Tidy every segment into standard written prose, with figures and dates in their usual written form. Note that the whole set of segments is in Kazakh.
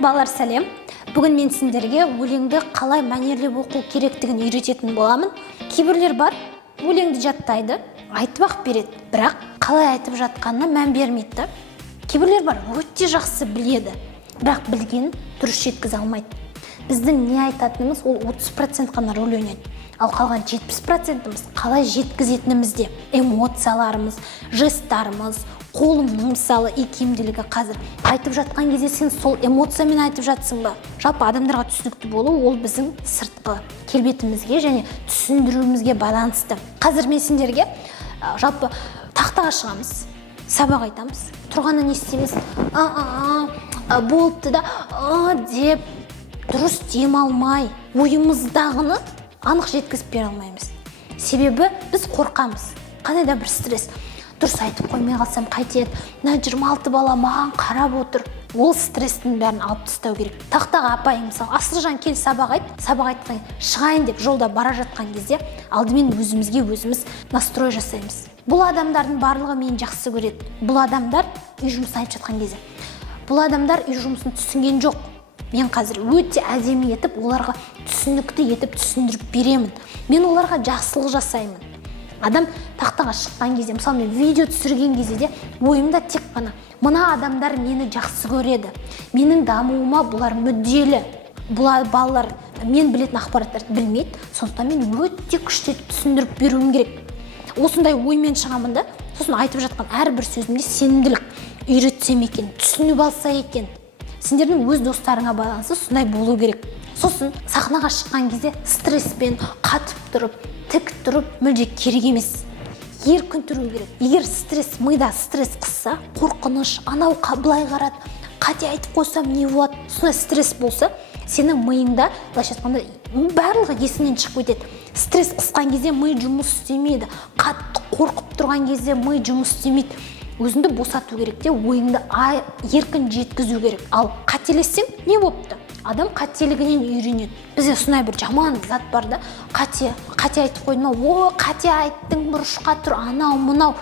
Балалар, сәлем. Бүгін мен сендерге өлеңді қалай мәнерлеп оқу керектігін үйрететін боламын. Кейбірлер бар, өлеңді жаттайды, айтып ақ береді, бірақ қалай айтып жатқанына мән бермейді. Кейбірлер бар, өте жақсы біледі, бірақ білгенін дұрыс жеткізе алмайды. Біздің не айтатынымыз ол 30% қана рөл ойнайды. Ал қалған 70%-іміз қалай жеткізетінімізде. Эмоцияларымыз, жесттарымыз, қолымның мысалы икемділігі қазір. Айтып жатқан кезде сен сол эмоциямен айтып жатсың ба? Жалпы адамдарға түсінікті болу ол біздің сыртқы келбетімізге және түсіндіруімізге байланысты. Қазір мен сендерге жалпы тақтаға шығамыз, сабақ айтамыз. Тұрғаннан не істейміз? Болыпты да, деп дұрыс демалмай, ойымыздағыны анық жеткізіп бере алмаймыз. Себебі біз қорқамыз. Қандай да бір стресс. Дұрыс айтып қоймай қалсам қайтеді. 26 бала маған қарап отыр. Ол стресстің бәрін алып тастау керек. Тақтаға апайым мысалы, Асылжан кел сабақ айт. Сабақ айтқан шығайын деп жолда бара жатқан кезде алдымен өзіміз настрой жасаймыз. Бұл адамдардың барлығы мені жақсы көреді. Бұл адамдар үй жұмысын айтып жатқан кезде. Бұл адамдар үй жұмысын түсінген жоқ. Мен қазір өте әдемі етіп, оларға түсінікті етіп түсіндіріп беремін. Мен оларға жақсылық жасаймын. Адам тақтаға шыққан кезде, мысалы мен видео түсірген кезде де ойымда тек қана мына адамдар мені жақсы көреді. Менің дамуыма бұлар мүдделі. Бұлар балалар мен білетін ақпараттарды білмейді. Сондықтан мен өте күшті түсіндіріп беруім керек. Осындай оймен шығамын да, сосын айтып жатқан әрбір сөзімде сенімділік үйретсем екен, түсініп алса екен. Сендердің өз достарыңа байланысты сондай болу керек. Сосын сахнаға шыққан кезде стресспен қатып тұрып, тік тұрып мүлде керек емес. Еркін тұру керек. Егер мида стресс қысса, қорқыныш, анау былай қарады, қате айтып қойсам не болады? Сондай стресс болса, сенің миыңда, былайша айтқанда, барлығы есіңнен шығып кетеді. Стресс қысқан кезде ми жұмыс істемейді. Қатты қорқып тұрған кезде ми жұмыс істемейді. Өзіңді босату керек те, ойыңды еркін жеткізу керек. Ал қателессең не болыпты? Адам қателігінен үйренеді. Бізде сондай бір жаман зат бар да, қате айтып қойдың ма? Қате айттың, бұрышқа тұр, анау, мынау.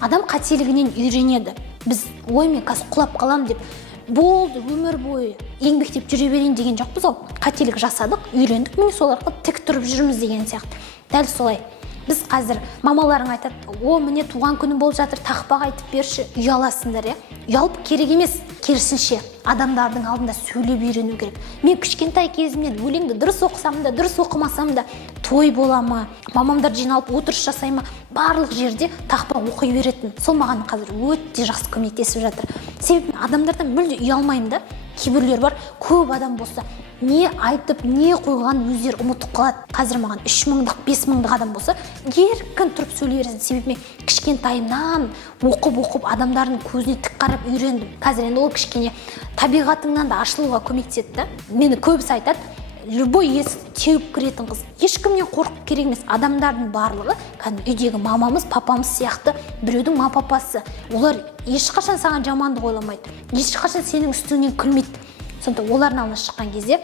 Адам қателігінен үйренеді. Біз оймен қазір құлап қалам деп, болды, өмір бойы еңбектеп жүре берейін деген жоқпыз ғой. Қателік жасадық, үйрендік, міне сол арқылы тік тұрып жүрміз деген сияқты. Дәл солай. Біз қазір мамаларың айтады, міне туған күні болып жатыр, тақпақ айтып берші, ұяласыңдар, ұялып керек емес, керісінше адамдардың алдында сөйлеп үйрену керек. Мен кішкентай кезімнен өлеңді дұрыс оқысам да, дұрыс оқымасам да, той бола ма, мамамдар жиналып отырыс жасай ма, барлық жерде тақпақ оқи беретін. Сол маған қазір өте жақсы көмектесіп жатыр. Себебі адамдардан мүлде ұялмаймын да. Кейбірлер бар, көп адам болса, не айтып, не қойған өздері ұмытып қалады. Қазір маған 3000-дық, 5000-дық адам болса, еркін тұрып сөйлей бересің. Себебі мен кішкентайымнан оқып адамдардың көзіне тік қарап үйрендім. Қазір енді ол кішкене табиғатыңнан да ашылуға көмектеседі. Мені көбісі айтады, любой есік теуіп кіретін қыз. Ешкімнен қорқып керек емес. Адамдардың барлығы, үйдегі мамамыз, папамыз сияқты біреудің папасы. Олар ешқашан саған жамандық ойламайды. Ешқашан сенің үстіңнен күлмейді. Сондықтан олардың алдына шыққан кезде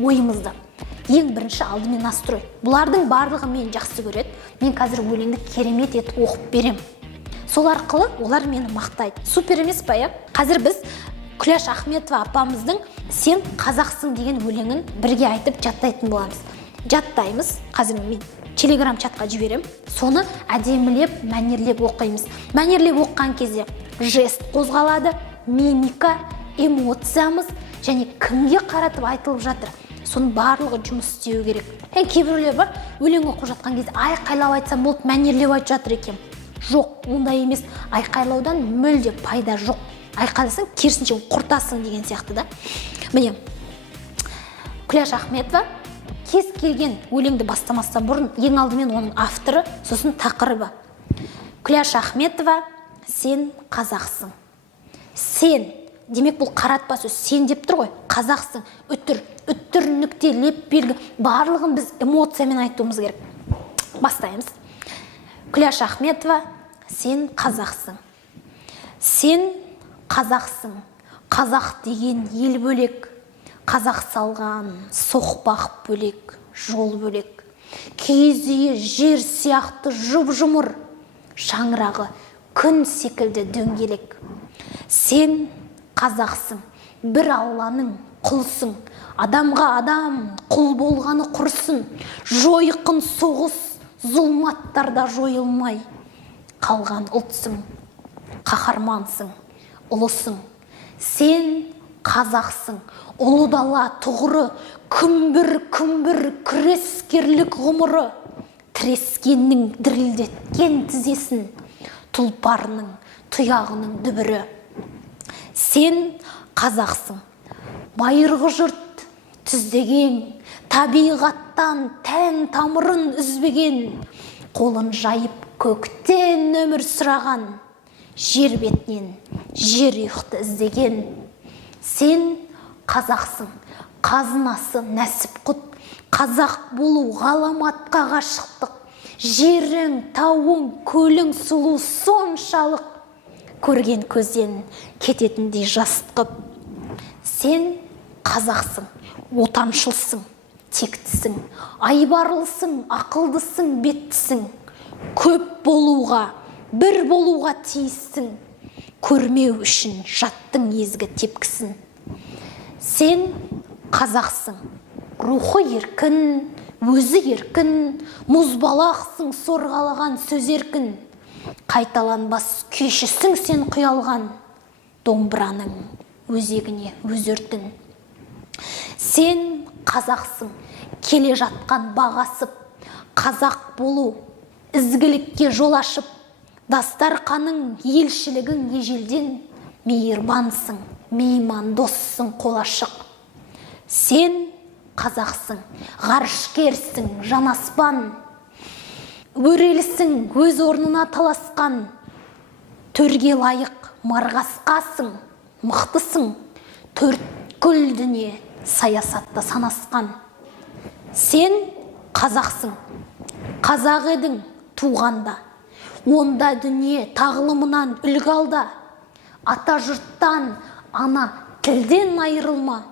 ойымызды ең бірінші алдымен настрой. Бұлардың барлығы мені жақсы көреді. Мен қазір өлеңді керемет етіп оқып берем. Сол арқылы олар мені мақтайды. Супер емес па, иә? Қазір біз Күләш Ахметова апамыздың «Сен қазақсың» деген өлеңін бірге айтып жаттайтын боламыз. Жаттаймыз. Қазір мен Telegram чатқа жіберем. Соны әдемілеп, мәнерлеп оқимыз. Мәнерлеп оққан кезде жест қозғалады, мимика, эмоциямыз және кімге қаратып айтылып жатыр. Соның барлығы жұмыс істеу керек. Кейбіреулер бар, өлең оқып жатқан кезде айқайлап айтсам болды, мәнерлеп айтып жатыр екен. Жоқ, ондай емес. Айқайлаудан мүлде пайда жоқ. Айқайласаң, керісінше құртасың деген сияқты да. Міне, Күләш Ахметова кез келген өлеңді бастамастан бұрын ең алдымен оның авторы, сосын тақырыбы. Күләш Ахметова, сен қазақсың. Сен, демек бұл қаратпа сөз, сен деп тұр ғой, қазақсың, үттір нүкте, леп белгі, барлығын біз эмоциямен айтуымыз керек. Бастаймыз. Күләш Ахметова, сен қазақсың. Сен қазақсың, қазақ деген ел бөлек, қазақ салған соқпақ бөлек, жол бөлек. Киіз үйі жер сияқты жұп-жұмыр, шаңырағы күн секілді дөңгелек. Сен қазақсың, бір Алланың құлсың. Адамға адам құл болғаны құрсын. Жойқын соғыс зұлматтарда жойылмай қалған ұлтсың. Қаһармансың, ұлысың. Сен қазақсың, ұлы дала тұғыры, күмбір күрескерлік ғұмыры. Тірескеннің дірілдеткен тізесін, тұлпарының тұяғының дүбірі. Сен қазақсың, байырғы жұрт түздеген, табиғаттан тән тамырын үзбеген, қолын жайып көктен өмір сұраған, жер бетінен жер ұйықты іздеген. Сен қазақсың, қазынасы нәсіп құт, қазақ болу ғаламатқа ғашықтық. Жерің, тауың, көлің сұлу соншалық, көрген көзден кететіндей жастық. Сен қазақсың, отаншылсың, тектісің, айбарлысың, ақылдысың, беттісің. Көп болуға, бір болуға тиіссің, көрмеу үшін жаттың езгі тепкісін. Сен қазақсың, рухы еркін, өзі еркін, мұзбалақсың сорғалаған сөз еркін. Қайталанбас күйшісің сен құялған, домбыраның өзегіне өз өртін. Сен қазақсың, келе жатқан бағасып, қазақ болу ізгілікке жол ашып, дастарқаның елшілігің ежелден, мейірбансың, мейман доссың қол ашық. Сен қазақсың, ғарышкерсің, жанаспан, өрелісің, өз орнына таласқан, төрге лайық марғасқасың, мықтысың, төрткүл дүние саясатта санасқан. Сен қазақсың, қазақ едің туғанда, онда дүние тағылымынан үлгі алда. Ата жұрттан, ана тілден айырылма,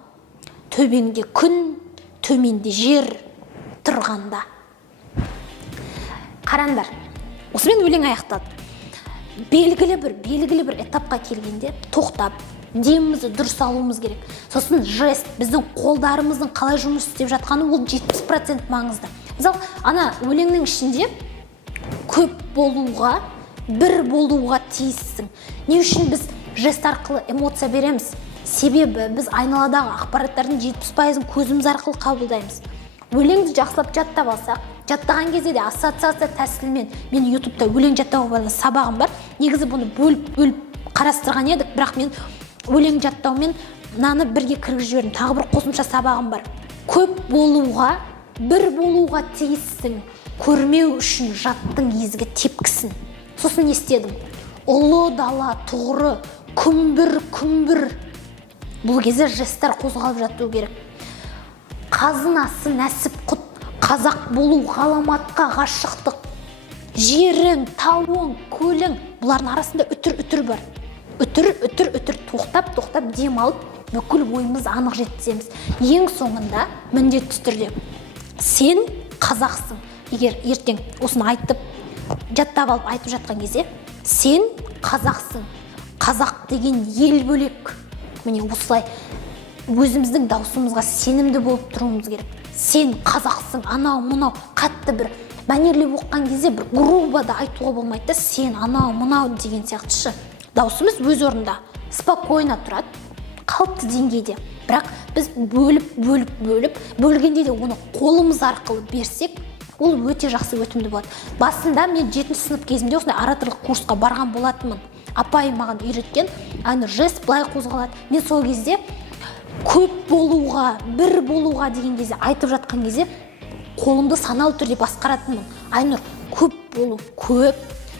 төбеңде күн, төменде жер тұрғанда. Қараңдар, осымен өлең аяқтады. Белгілі бір этапқа келгенде тоқтап, демімізді дұрыс алуымыз керек. Сосын жест, біздің қолдарымыздың қалай жұмыс істеп жатқаны ол 70% маңызды. Мысалы, ана өлеңнің ішінде көп болуға, бір болуға тиіссің. Не үшін біз жест арқылы эмоция береміз? Себебі біз айналадағы ақпараттардың 70%-ын көзіміз арқылы қабылдаймыз. Өлеңді жақсылап жаттап алсақ, жаттаған кезде де ассоциация тәсілімен, мен ютубта өлең жаттауға байланысты сабағым бар. Негізі бұны бөліп қарастырған едік, бірақ мен өлең жаттаумен мынаны бірге кіргізіп жібердім. Тағы бір қосымша сабағым бар. Көп болуға, бір болуға тиіссің, көрмеу үшін жаттың езгі тепкісін. Сосын естедім. Ұлы дала тұғыры, күмбір. Бұл кезде жесттер қозғалып жату керек. Қазынасы нәсіп құт, қазақ болу ғаламатқа ғашықтық. Жерің, тауың, көлің, бұлардың арасында үтір бар. Үтір тоқтап дем алып, бүкіл ойымыз анық жеткіземіз. Ең соңында міндетті түрде сен қазақсың. Егер ертең осыны айтып, жаттап алып айтып жатқан кезде, сен қазақсың. Қазақ деген ел бөлек. Міне осылай өзіміздің даусымызға сенімді болып тұруымыз керек. Сен қазақсың, анау мынау қатты бір мәнерлеп оққан кезде бір грубо да айтуға болмайды да, сен анау мынау деген сияқтышы. Даусымыз өз орнында, спокойно тұрады, қалыпты деңгейде. Бірақ біз бөлгенде де оны қолымыз арқылы берсек, ол өте жақсы өтімді болады. Басында мен 7-ші сынып кезімде осындай ораторлық курсқа барған болатынмын. Апайым маған үйреткен, Айнұр, жест былай қозғалады. Мен сол кезде көп болуға, бір болуға деген кезде айтып жатқан кезде қолымды саналы түрде басқаратынмын. Айнұр, көп болу, көп,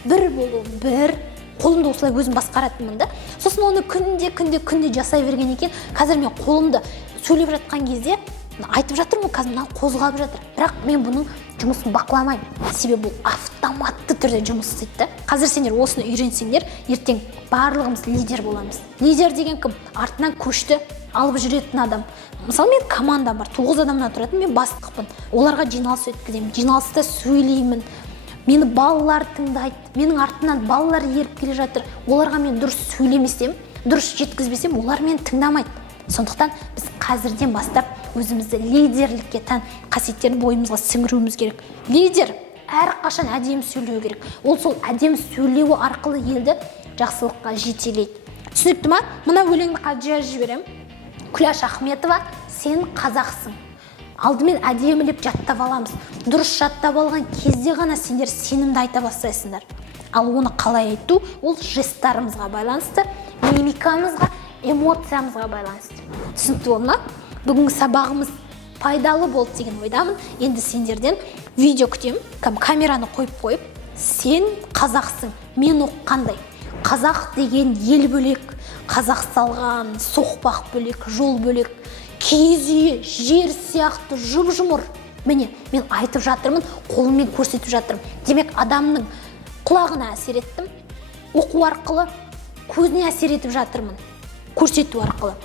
бір болу, бір. Қолымды осылай өзім басқаратынмын да. Сосын оны күнде жасай берген екен. Қазір мен қолымды сөйлеп жатқан кезде айтып жатырмын, қазір мынау қозғалып жатыр. Бірақ мен бұның жұмысын бақыламаймын. Себебі бұл автоматты түрде жұмыс істейді. Қазір сендер осыны үйренсеңдер, ертең барлығымыз лидер боламыз. Лидер деген кім? Артынан көшті алып жүретін адам. Мысалы, мен командам бар, 9 адамнан тұратын, мен бастықпын. Оларға жиналыс өткіземін, жиналыста сөйлеймін. Мені балалар тыңдайды, менің артынан балалар еріп келе жатыр. Оларға мен дұрыс сөйлемесем, дұрыс жеткізбесем, олар мені тыңдамайды. Сондықтан біз қазірден бастап өзімізді лидерлікке тән қасиеттерді бойымызға сіңіруіміз керек. Лидер әрқашан әдемі сөйлеу керек. Ол сол әдемі сөйлеуі арқылы елді жақсылыққа жетелейді. Түсінікті ма? Мына өлеңді қазір жазып жіберем. Күләш Ахметова, сен қазақсың. Алдымен әдемілеп жаттап аламыз. Дұрыс жаттап алған кезде ғана сендер сенімді айта бастайсыңдар. Ал оны қалай айту? Ол жесттарымызға байланысты, мимикамызға, эмоциямызға байланысты. Түсінікті болды ма? Бүгінгі сабағымыз пайдалы болды деген ойдамын. Енді сендерден видео күтемін. Камераны қойып, сен қазақсың. Мен оққандай. Қазақ деген ел бөлек, қазақ салған соқпақ бөлек, жол бөлек, киіз үй, жер сияқты жұп-жұмыр. Міне, мен айтып жатырмын, қолыммен көрсетіп жатырмын. Демек, адамның құлағына әсер еттім, оқу арқылы көзіне әсер етіп жатырмын, көрсету арқылы.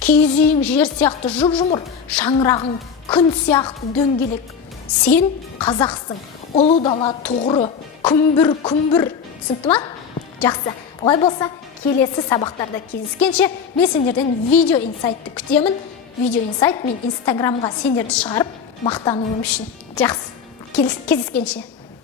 Киіз үйің жер сияқты жұп-жұмыр, шаңырағың күн сияқты дөңгелек. Сен қазақсың, ұлы дала тұғыры, күмбір. Түсінікті ма? Жақсы. Олай болса, келесі сабақтарда кездескенше мен сендерден видео инсайтты күтемін. Видео инсайт мен инстаграмға сендерді шығарып мақтануым үшін. Жақсы. Кездескенше.